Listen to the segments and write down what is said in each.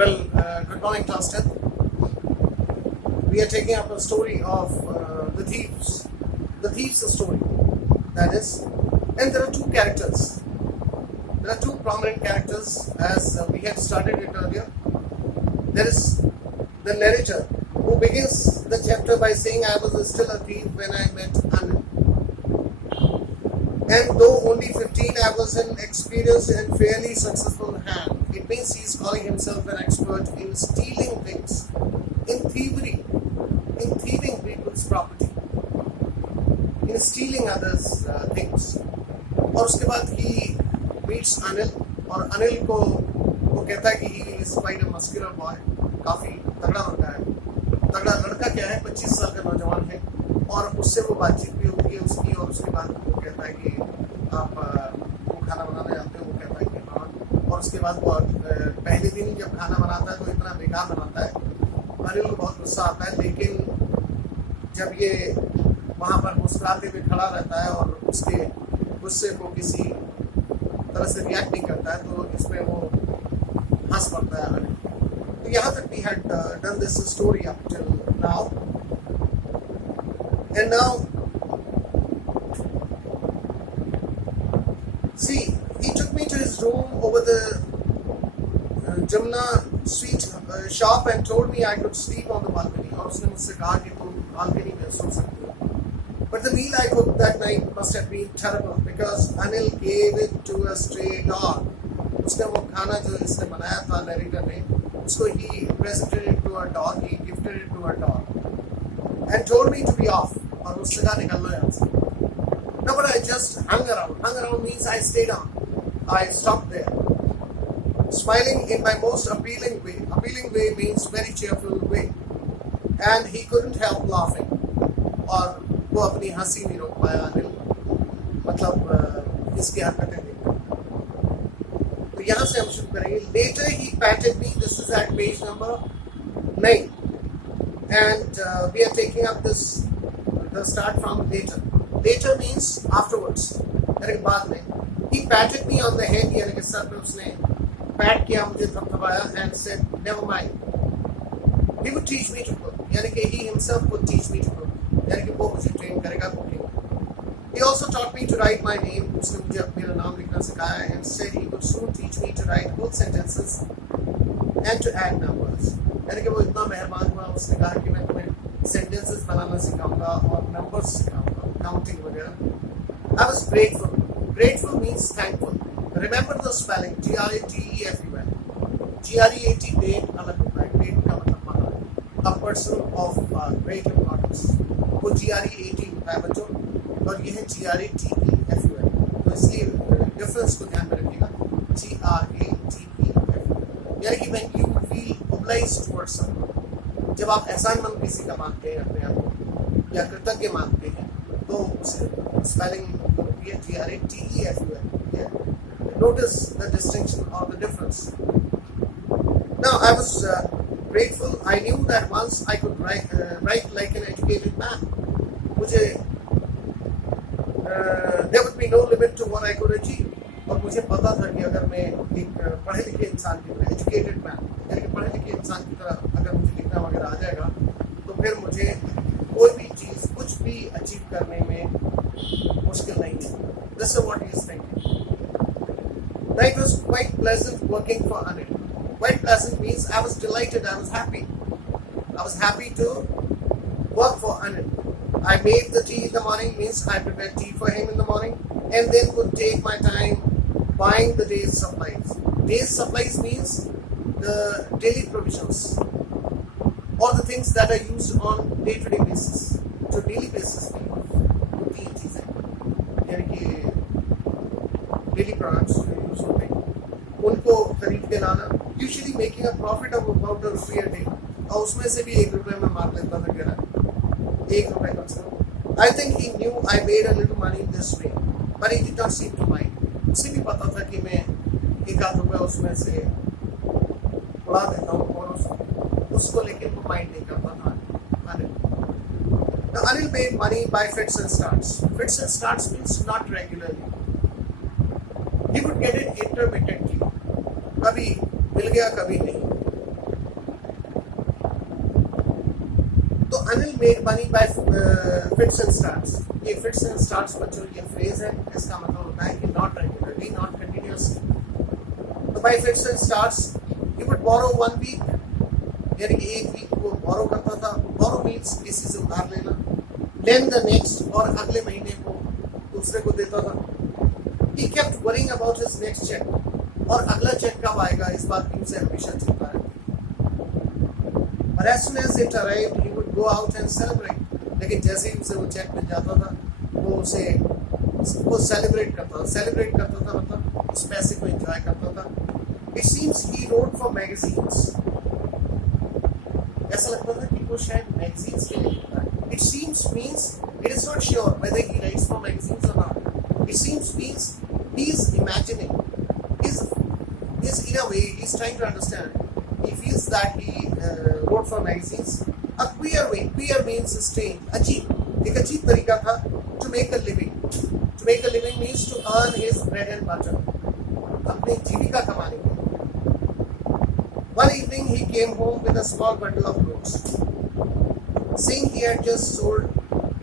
Good morning, class 10th. We are taking up a story of the thieves. The thieves' story. That is, and there are two characters. There are two prominent characters, as we had started it earlier. There is the narrator, who begins the chapter by saying, "I was still a thief when I met Anil. And though only 15, I was an experienced and fairly successful hand." It means he's calling himself an expert in stealing things, in thievery, in thieving people's property, in stealing others' things. और उसके बाद he meets Anil, और अनिल को वो कहता है कि he is quite a muscular boy, काफी तगड़ा लड़का है. तगड़ा लड़का क्या है? 25 साल का नौजवान है, और उससे वो बातचीत भी होती है उसकी, और उसके बाद वो कहता है कि आप वो खाना बनाना जानते हो? वो कहता है कि हाँ. और उसके बाद वो पहले दिन जब खाना बनाता है तो इतना बेकार बनाता है, अनिल को बहुत गुस्सा आता है. लेकिन जब ये वहाँ पर मुस्कुराते हुए खड़ा रहता है और उसके गुस्से को किसी तरह से रिएक्ट नहीं करता है, तो इसमें वो हंस पड़ता है अनिल. तो यहाँ तक we had done this story up till now, and now see, he took me to his room over the Jamna sweet shop and told me I could sleep on the balcony. और उसने मुझसे कहा कि तुम balcony में सो सकते हो. But the meal I cooked that night must have been terrible because Anil gave it to a stray dog. उसने वो खाना जो इसने बनाया था नरेटर ने, उसको he presented it to a dog, he gifted it to a dog and told me to be off. और उससे कहा निकल लो यहाँ से. No, but I just hung around. Hung around means I stayed on. I stopped there, smiling in my most appealing way. Appealing way means very cheerful way. And he couldn't help laughing. और वो अपनी हंसी नहीं रोक पाया अनिल, मतलब इसकी हरकतें देखकर. तो यहाँ से हम शुरू करेंगे. Later he patted me. This is at page number 9. And we are taking up the start from later. Later means afterwards. यानी कि बाद में. He patted me on the head, यानी कि सर पे उसने पैट किया, मुझे थपथपाया, and said, "Never mind. He would teach me to cook." यानी कि he himself would teach me to cook. यानी कि वो मुझे ट्रेन करेगा cooking. He also taught me to write my name. उसने मुझे मेरा नाम लिखना सिखाया, and said he would soon teach me to write whole sentences and to add numbers. यानी कि वो इतना मेहरबान हुआ, उसने कहा कि मैं तुम्हें sentences बनाना सिखाऊंगा और numbers सिखाऊंगा, counting वगैरह. I was grateful. Grateful means thankful. Remember the spelling, G-R-A-T-E-F-U-L. G-R-E-A-T, great अलग होता है. Great का मतलब महान. A person of great importance. वो G-R-E-A-T होता है बच्चों, और ये है G-R-A-T-E-F-U-L. तो इसलिए डिफरेंस को ध्यान में रखिएगा. G-R-A-T-E-F-U-L. यानी कि when you feel obliged towards someone, जब आप एहसानमंद किसी का मानते हैं अपने आप को, या कृतज्ञ मानते हैं, तो उसे स्पेलिंग होती है G-R-A-T-E-F-U-L. Notice the distinction or the difference. Now I was grateful. I knew that once I could write like an educated man. मुझे there would be no limit to what I could achieve. और मुझे पता था कि अगर मैं एक पढ़े लिखे इंसान की तरह, educated man, यानी कि पढ़े लिखे इंसान की तरह अगर मुझे लिखना वगैरह आ जाएगा, तो फिर मुझे कोई भी चीज़ कुछ भी अचीव करने में मुश्किल नहीं है. This is what he is thinking. Now it was quite pleasant working for Anil. Quite pleasant means I was delighted, I was happy. I was happy to work for Anil. I made the tea in the morning, means I prepared tea for him in the morning, and then would take my time buying the day's supplies. Day's supplies means the daily provisions, all the things that are used on day-to-day basis. So daily basis में वो तीन चीजें, यानी कि daily products जो use होते हैं, उनको खरीद के लाना. Usually making a profit of about ₹1 a day, और उसमें से भी ₹1 में मार लेता था मेरा, ₹1 कम से कम. I think he knew I made a little money this way, but he did not seem to mind. उसे भी पता था कि मैं ₹1 उसमें से उड़ा देता हूँ, और उसको लेकिन वो माइंड नहीं करता था Anil. Now Anil made money by fits and starts. Fits and starts means not regularly. He would get it intermittently. कभी मिल गया कभी नहीं. Made money by fits and starts. ये फिट्स एंड स्टार्ट्स पर जो ये फ्रेज है इसका मतलब होता है कि नॉट रेगुलरली, नॉट कंटिन्यूअसली। तो by fits and starts he would borrow 1 week, यानी कि एक वीक वो बोरो करता था। बोरो मीन्स किसी से उधार लेना, लेन द नेक्स्ट, और अगले महीने को दूसरे को देता था। He kept worrying about his next check, और अगला चेक कब आएगा इस बात की उसे हमेशा चिंता है। But as soon as it arrived, he would go out and celebrate. लेकिन जैसे ही उसे वो चेक मिल जाता था वो सेलिब्रेट करता था मतलब उस पैसे को एंजॉय करता था। It seems he wrote for magazines. ऐसा लगता था कि वो शायद मैगजीन्स के लिए लिखता है। It seems means it is not sure whether he writes for magazines or not. It seems means he is imagining. He's in a way he's trying to understand. He feels that he wrote for magazines. A queer way. Queer means strange, अजीब, एक अजीब तरीका था to make a living. To make a living means to earn his bread and butter. अपनी जीविका कमाने के लिए। One evening he came home with a small bundle of notes, saying he had just sold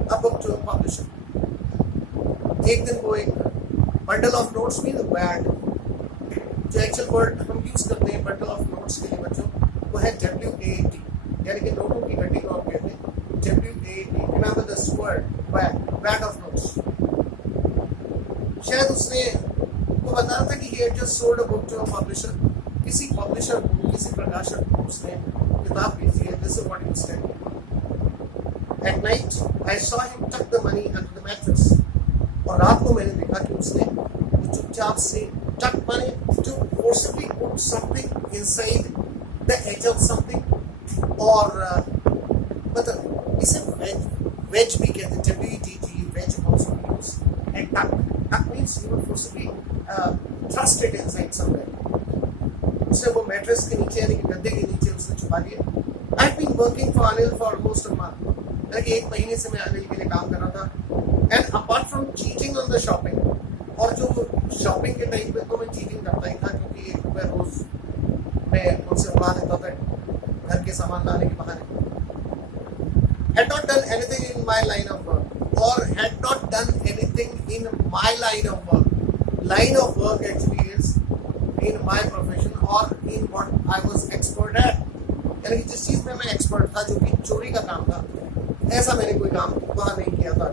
a book to a publisher. एक दिन वो एक bundle of notes means word, जो actual word हम यूज करते हैं bundle of notes के लिए बच्चों, वो है WAT, यानी कि नोटों की गड्डी को हम कहते हैं WAT। Remember this word, word of notes। शायद उसने वो बता रहा था कि he had just sold a book to a publisher, किसी पब्लिशर को, किसी प्रकाशक को उसने किताब भेजी है। This is what he said. At night, I saw him tuck the money under the mattress. और रात को मैंने देखा कि उसने चुपचाप से tuck money to forcibly put something inside the edge of something, और मतलब इसे wedge भी कहते हैं, WEDG, wedge also means, and tuck means you would forcibly thrust it inside somewhere. उसने वो मैट्रेस के नीचे यानी कि गद्दे के नीचे उसने छुपा दिया। I had been working for Anil for almost a month, यानी कि 1 महीने से मैं अनिल के लिए काम कर रहा था। And apart from cheating on the shopping, और जो शॉपिंग के टाइम पे तो मैं चीटिंग करता ही था, क्योंकि एक मैं रोज मैं उनसे उड़ा लेता था घर के सामान लाने के बहाने। Had not done anything in my line of work, or had not done anything in my line of work. Line of work actually is in my profession or in what I was expert at, यानी कि जिस चीज में मैं expert था, जो कि चोरी का काम था, ऐसा मैंने कोई काम वहां नहीं किया था।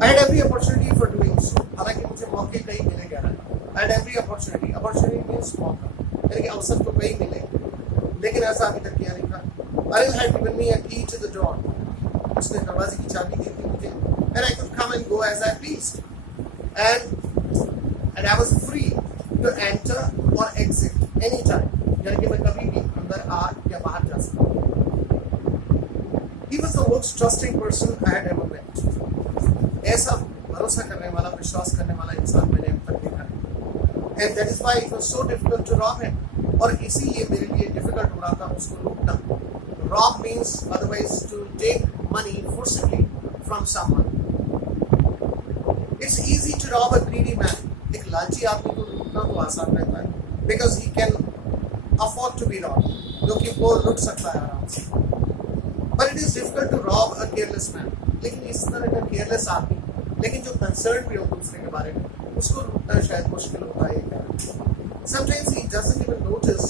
I had every opportunity for doing so, हालांकि मुझे मौके कई मिले कह रहा है। I had every opportunity, opportunity means मौका, यानी कि अवसर तो कई मिले, लेकिन ऐसा अभी तक किया नहीं था। Anil had given me a key to the door, उसने दरवाजे की चाबी दी थी मुझे, and I could come and go as I pleased, and I was free to enter or exit anytime, यानी कि मैं कभी भी अंदर आ या बाहर जा सकता हूँ। He was the most trusting person I had ever met. ऐसा भरोसा करने वाला, विश्वास करने वाला इंसान मैंने अब तक देखा है। And that is why it was so difficult to rob him. और इसीलिए मेरे लिए difficult हो रहा था उसको लूटना। Rob means otherwise to take money forcibly from someone. It's easy to rob a greedy man. एक लालची आदमी को लूटना तो आसान रहता है, because he can afford to be robbed, क्योंकि वो लूट सकता है आराम से। But it is difficult to rob a careless man. लेकिन इस तरह का careless आदमी, लेकिन जो concerned भी हो दूसरे के बारे में, उसको लूटना शायद मुश्किल होता है। Sometimes he doesn't even notice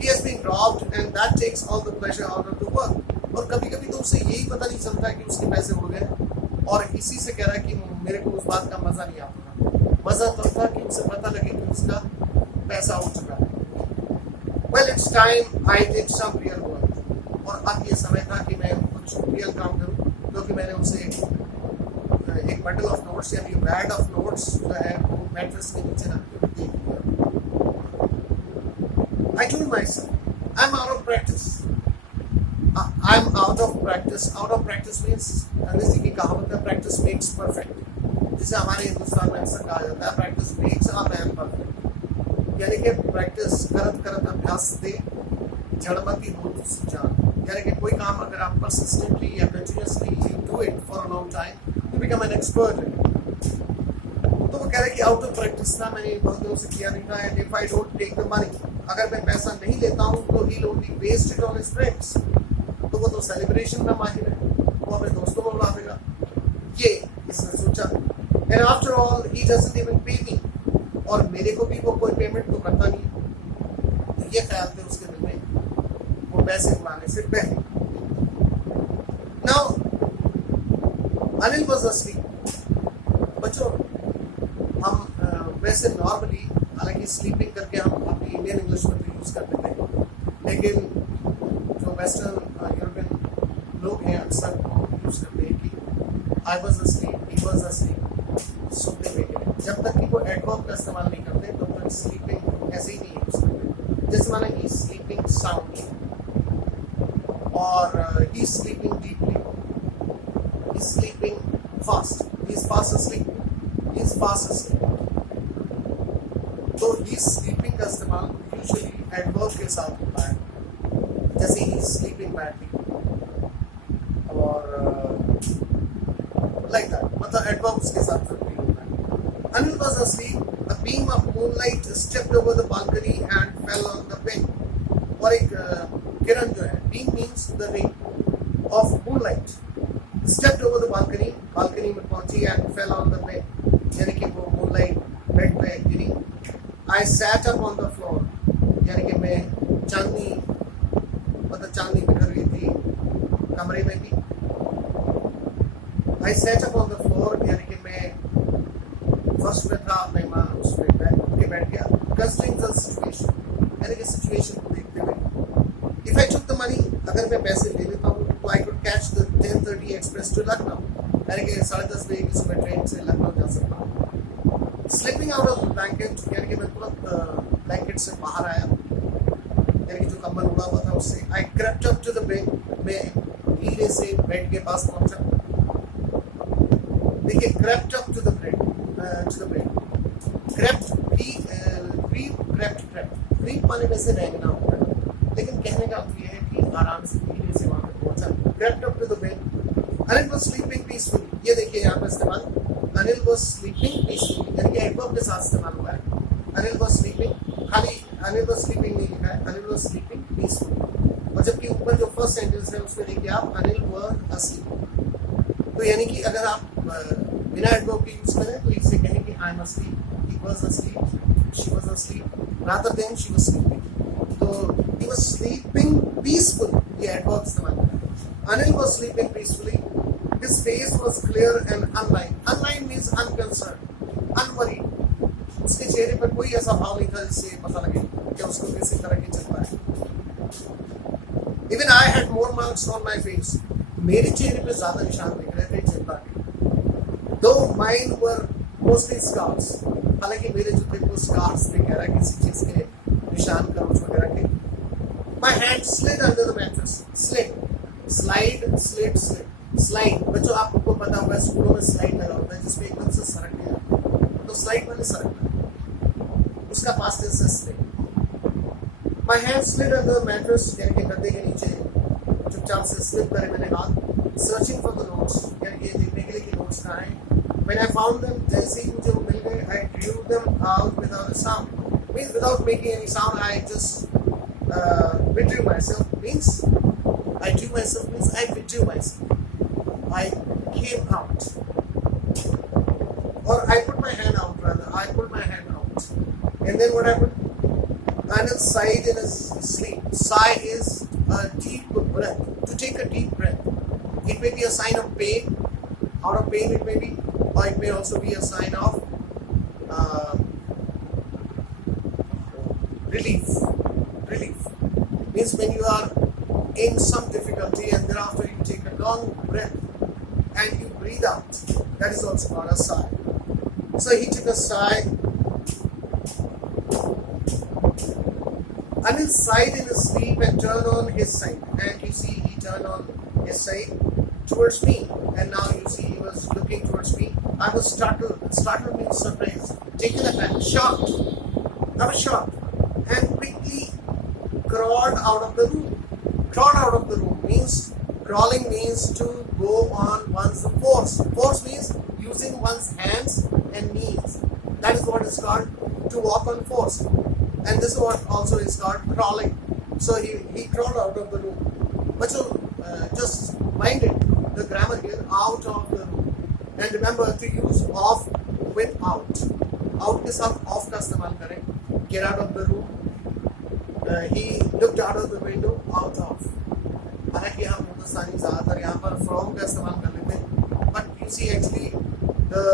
he has been robbed, and that takes all the pleasure out of the work. और कभी-कभी तो उसे यही पता नहीं चलता कि उसके पैसे उड़ गए, और इसी से कह रहा है कि मेरे को उस बात का मजा नहीं आता। मजा तो था कि उसे पता लगे कि उसका पैसा उठ चुका है। Well, it's time I did some real work. और अब ये समय था कि मैं कुछ रियल काम करूं, क्योंकि मैंने उसे एक बंडल ऑफ नोट्स यानी बैग ऑफ नोट्स जो है वो मैट्रेस के नीचे रख के दे दिया। I told myself, I'm out of practice. I'm out of practice. Out of practice means अंग्रेजी की कहावत है practice makes perfect, जिसे हमारे हिंदुस्तान में अक्सर कहा जाता है practice makes a man perfect, यानी कि प्रैक्टिस करत करत अभ्यास से जड़मती हो जान, यानी कि कोई काम अगर आप persistently या continuously you do it for a long time, you become an expert in it. तो वो कह रहे कि आउट ऑफ प्रैक्टिस था, मैंने बहुत दिनों से किया नहीं था, and if I don't take the money, अगर मैं पैसा नहीं लेता हूँ तो he'll only waste it on his friends. तो वो तो सेलिब्रेशन में माहिर है, वो अपने दोस्तों को बुला देगा, ये इसने सोचा। And after all he doesn't even पे मी, और मेरे को भी वो कोई पेमेंट तो करता नहीं। तो ये ख्याल थे उसके दिल में, वो पैसे उड़ाने से पहले। Now Anil was asleep. बच्चों, हम वैसे नॉर्मली, हालांकि स्लीपिंग करके हम अपनी इंडियन इंग्लिश में तो यूज करते थे, लेकिन जो वेस्टर्न यूरोपियन लोग हैं अक्सर यूज करते हैं कि I was asleep, he was asleep, सोते हुए। जब तक कि वो एडवर्ब का इस्तेमाल नहीं करते तब तक स्लीपिंग ऐसे ही नहीं यूज करते। जैसे माना ही स्लीपिंग साउंडली, और he sleeping deeply, he sleeping fast, he is fast asleep, he is fast asleep. तो ही स्लीपिंग का इस्तेमाल यूजुअली एडवर्ब के साथ होता है, जैसे ही स्लीपिंग बैडली, और लाइक दैट, मतलब एडवर्ब्स के साथ होता है। Anil was asleep. A beam of moonlight stepped over the balcony and fell on the bed. और एक किरण जो है, beam means the ray of moonlight, stepped over the balcony, balcony में पहुंची and fell on the bed, यानी कि वो moonlight bed पे गिरी। I sat up on the floor, यानी कि मैं चांदनी, मतलब चांदनी बिखर गई थी कमरे में भी। I sat up on the floor, यानी कि मैं फर्स्ट में था, अपने माँ उसमें बैठ गया। कंसिडरिंग द सिचुएशन, यानी कि सिचुएशन को देखते हुए। If I took the money, अगर मैं पैसे ले लेता हूँ तो I could catch the 10:30 express to Lucknow, यानी कि 10:30 बजे की सुबह ट्रेन से लखनऊ जा सकता हूँ। Slipping out of the blanket, यानी कि मैं तुरंत ब्लैंकेट से बाहर आया, यानी कि जो कंबल उड़ा हुआ था उससे। I crept up to the bed, मैं धीरे से बेड के पास पहुंचा। देखिए, crept up to the bed, crept, creep माने वैसे रेंगना होता है, लेकिन कहने का अर्थ ये है कि आराम से धीरे से वहां पे पहुंचा। crept up to the bed. Anil was sleeping peacefully. ये देखिए यहाँ पर इस्तेमाल, Anil was sleeping peacefully, यानी कि एडवर्ब के साथ इस्तेमाल हुआ है। Anil was sleeping, खाली Anil was sleeping नहीं लिखा है, Anil was sleeping peacefully। और जबकि ऊपर जो फर्स्ट सेंटेंस है उसमें देखिए आप Anil was asleep। तो यानी कि अगर आप बिना एडवर्ब के यूज करें तो इससे कहें कि I am asleep, he was asleep, she was asleep, rather than she was sleeping. तो ही वाज स्लीपिंग पीसफुली, ये एडवर्ब इस्तेमाल करें। Anil was sleeping peacefully, his face was clear and unlined. Unlined means unconcerned, unworried. उसके चेहरे पर कोई ऐसा भाव नहीं था जिससे पता लगे कि उसको किसी तरह की चिंता है। Even I had more marks on my face, मेरे चेहरे पे ज्यादा निशान दिख रहे थे चिंता के। Though mine were mostly scars, हालांकि मेरे जो थे वो scars थे, कह रहा है किसी चीज के निशान, करोच वगैरह के। My hand slid under the mattress. Slid, slide, slid, slid, slide। बच्चों आपको पता होगा स्कूलों में स्लाइड लगा होता है जिसमें एकदम से सरकने जाता है, तो स्लाइड वाले सरकना, उसका पास्ट टेंस है slid। My hand slid under the mattress, यानी कि गद्दे के नीचे चुपचाप से स्लिप करे मैंने हाथ। Searching for the notes, यानी कि देखने के लिए कि नोट्स कहाँ हैं। When I found them, जैसे ही मुझे वो मिल गए, I drew them out without a sound. Means without making any sound, I just withdrew myself. Means I drew myself. Means I withdrew myself. I came out. Or I put my hand out rather. I put my hand out. And then what happened? Anil sighed in his sleep. Sigh is a deep breath. To take a deep breath. It may be a sign of pain. Out of pain it may be, or it may also be a sign of relief. Relief means when you are in some difficulty and thereafter you take a long breath and you breathe out. That is also called a sigh. So he took a sigh. Anil sighed in his sleep and turned on his side. And you see he turned on his side towards me, and now you see he was looking towards me. I was startled. Startled means surprised, taken aback, shocked. I was shocked and quickly crawled out of the room. Crawled out of the room means, crawling means to go on one's force. Force means using one's hands and knees. That is what is called to walk on force. And this is what also is called crawling. So he crawled out of the room. बच्चों just mind it, the grammar here, out of the room. And remember to use off with out. Out के साथ off का इस्तेमाल करें. Get out of the room. He looked out of the window, out of. हालांकि हम हिंदुस्तानी ज़्यादातर यहाँ पर from का इस्तेमाल कर लेते हैं. But you see actually the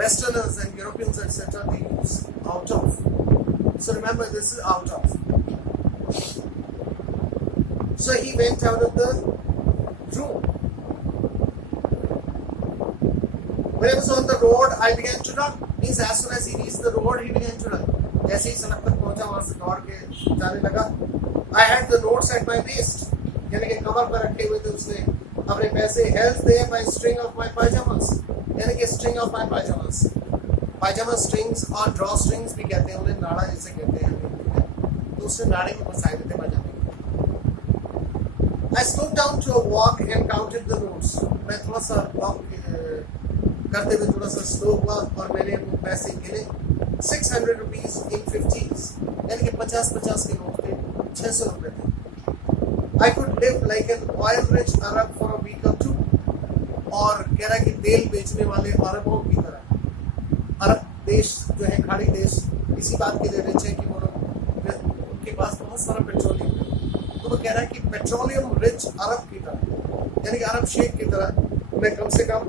Westerners and Europeans etc. they use out of. So remember this is out of. So he went out of the room. When he was on the road, I began to run. Means as soon as he reached the road, he began to run. जैसे ही सड़क तक पहुंचा वहां से दौड़ के जाने लगा. I had the notes at my waist. यानी कि कमर पर रखे हुए थे उसने अपने पैसे. Held there by string of my pajamas. यानी कि string of my pajamas. Pajama strings और draw strings भी कहते हैं उन्हें, नाड़ा जिसे कहते हैं. तो उसने नाड़े में फंसाए थे पजामे. I slowed down to a walk and counted the notes. मैं थोड़ा सा walk करते हुए थोड़ा सा स्लो हुआ और मैंने वो पैसे गिने. 600 rupees in 50s. यानी कि 50-50 के नोट थे. 600 रुपए थे. I could live like an oil-rich Arab for a week or two. और कह रहा कि तेल बेचने वाले अरबों की तरह. अरब देश जो है खाड़ी देश इसी बात के लिए रिच है कि वो लोग उनके पास बहुत सारा पेट्रोलियम है. तो वो कह रहा है कि पेट्रोलियम रिच अरब की तरह, यानी कि अरब शेख की तरह मैं कम से कम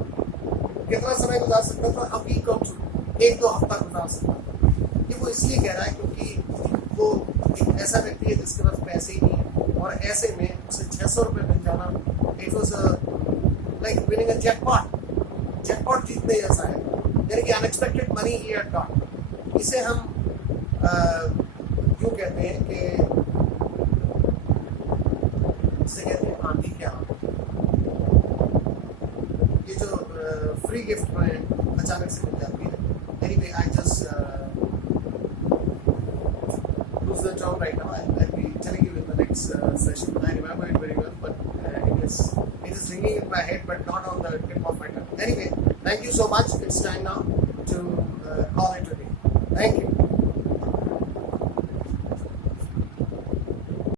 कितना समय गुजार सकता था. अभी कम 1-2 हफ्ता गुजार सकता था. ये वो इसलिए कह रहा है क्योंकि वो एक ऐसा व्यक्ति है जिसके पास पैसे ही नहीं है और ऐसे में उसे 600 रुपये मिल जाना it was like winning a jackpot. Jackpot जीतने जैसा है, यानी कि unexpected money he had got. इसे हम यूँ कहते हैं कि इसे कहते हैं आंधी क्या. ये जो फ्री गिफ्ट में अचानक से मिल जाती है. Anyway, I just lose the term right now. I'll be telling you in the next session. I remember it very well, but it is ringing in my head, but not on the tip of my tongue. Anyway, thank you so much. It's time now to call it a day. Thank you.